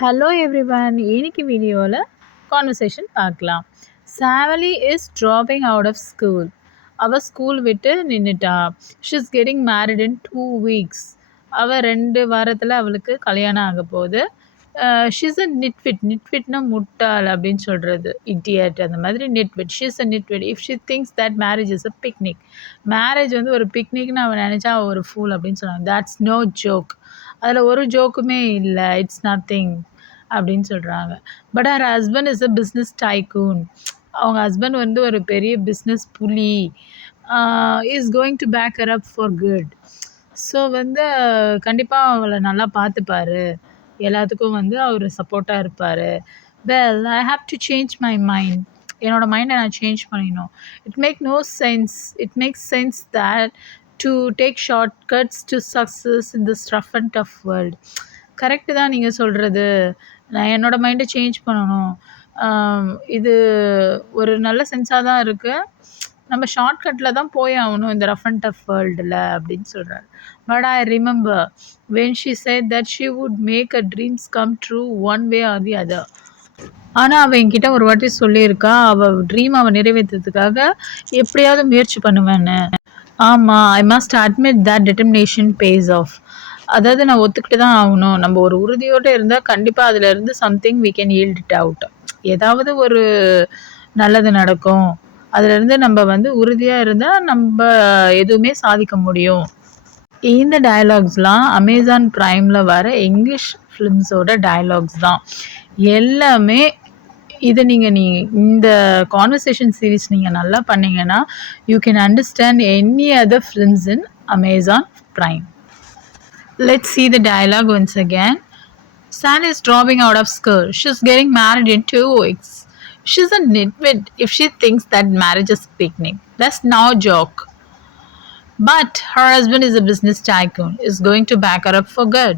Hello everyone, இன்னைக்கு வீடியோவில் conversation பார்க்கலாம். Savali is dropping out of school. அவள் ஸ்கூல் விட்டு நின்றுட்டா. She is getting married in 2 weeks. அவள் 2 வாரத்தில் அவளுக்கு கல்யாணம் ஆக போகுது. ஷி இஸ் அ நிட்விட்னா முட்டாள் அப்படின்னு சொல்கிறது, இட்டியட் அந்த மாதிரி. Nitwit, she is a nitwit. If she thinks that marriage is a picnic, marriage வந்து ஒரு பிக்னிக்னு அவன் நினச்சா அவள் ஒரு ஃபூல் அப்படின்னு சொன்னாங்க. That's no joke. அதில் ஒரு ஜோக்குமே இல்லை. இட்ஸ் நத்திங் அப்படின்னு சொல்கிறாங்க. But her husband is a business tycoon. அவங்க ஹஸ்பண்ட் வந்து ஒரு பெரிய பிஸ்னஸ் புலி. Is going to back her up for good. So வந்து கண்டிப்பாக அவளை நல்லா பார்த்துப்பாரு, எல்லாத்துக்கும் வந்து அவர் சப்போர்ட்டாக இருப்பார். Well, I have to change my mind. என்னோடய மைண்டை நான் சேஞ்ச் பண்ணிடணும். It makes sense that to take short cuts to success in this rough and tough world. Correct தான் நீங்கள் சொல்கிறது. நான் என்னோடய மைண்டை சேஞ்ச் பண்ணணும். இது ஒரு நல்ல சென்ஸாக தான் இருக்குது. நம்ம ஷார்ட்கட்டில் தான் போய் ஆகணும் இந்த ரஃப் அண்ட் டஃப் வேர்ல்டில் அப்படின்னு சொல்கிறார். But I remember when she said that she would make her dreams come true one way or the other. ஆனால் அவள் என்கிட்ட ஒரு வாட்டி சொல்லியிருக்கா, அவள் ட்ரீம் அவள் நிறைவேற்றுறதுக்காக எப்படியாவது முயற்சி பண்ணுவேன்னு. ஆமாம், I must admit that determination pays off. அதாவது நான் ஒத்துக்கிட்டு தான் ஆகணும். நம்ம ஒரு உறுதியோடு இருந்தால் கண்டிப்பாக அதிலேருந்து something we can yield it out. ஏதாவது ஒரு நல்லது நடக்கும். அதிலேருந்து நம்ம வந்து உறுதியாக இருந்தால் நம்ம எதுவுமே சாதிக்க முடியும். இந்த டயலாக்ஸ்லாம் அமேசான் ப்ரைமில் வர இங்கிலீஷ் ஃபிலிம்ஸோட டயலாக்ஸ் தான் எல்லாமே. இதை நீங்கள் இந்த கான்வர்சேஷன் சீரீஸ் நீங்கள் நல்லா பண்ணிங்கன்னா you can understand any other films in Amazon prime. Let's see the dialogue once again. Sally is dropping out of school. She's getting married in 2 weeks. She's a nitwit if she thinks that marriage is a picnic. That's no joke. But her husband is a business tycoon. Is going to back her up for good.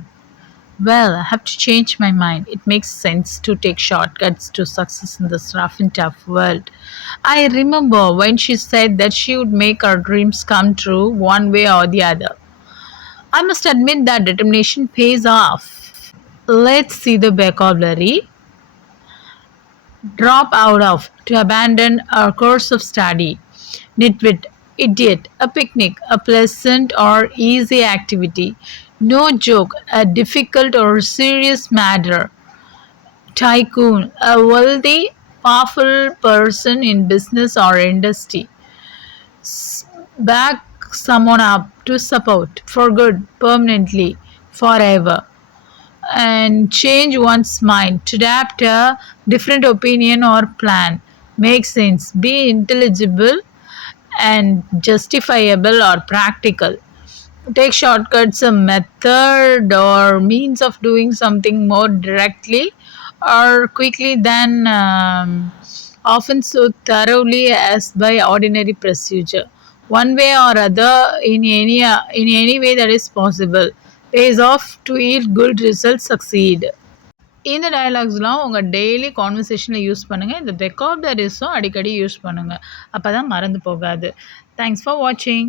Well, I have to change my mind. It makes sense to take shortcuts to success in this rough and tough world. I remember when she said that she would make her dreams come true one way or the other. I must admit that determination pays off. Let's see the vocabulary. Drop out of, to abandon our course of study. Nitwit, idiot, a picnic, a pleasant or easy activity. No joke, a difficult or serious matter. Tycoon, a wealthy, powerful person in business or industry. Back someone up, to support, for good, permanently, forever. And change one's mind, to adapt a different opinion or plan. Make sense, be intelligible and justifiable or practical. Take shortcuts, a method or means of doing something more directly or quickly than often so thoroughly as by ordinary procedure. One way or other, in any way that is possible, pays off to yield good results, succeed. இந்த டயலாக்ஸ்லாம் உங்கள் டெய்லி கான்வர்சேஷனில் யூஸ் பண்ணுங்கள். இந்த வெக்காபுலரிஸும் அடிக்கடி யூஸ் பண்ணுங்கள். அப்போ தான் மறந்து போகாது. தேங்க்ஸ் ஃபார் வாட்சிங்.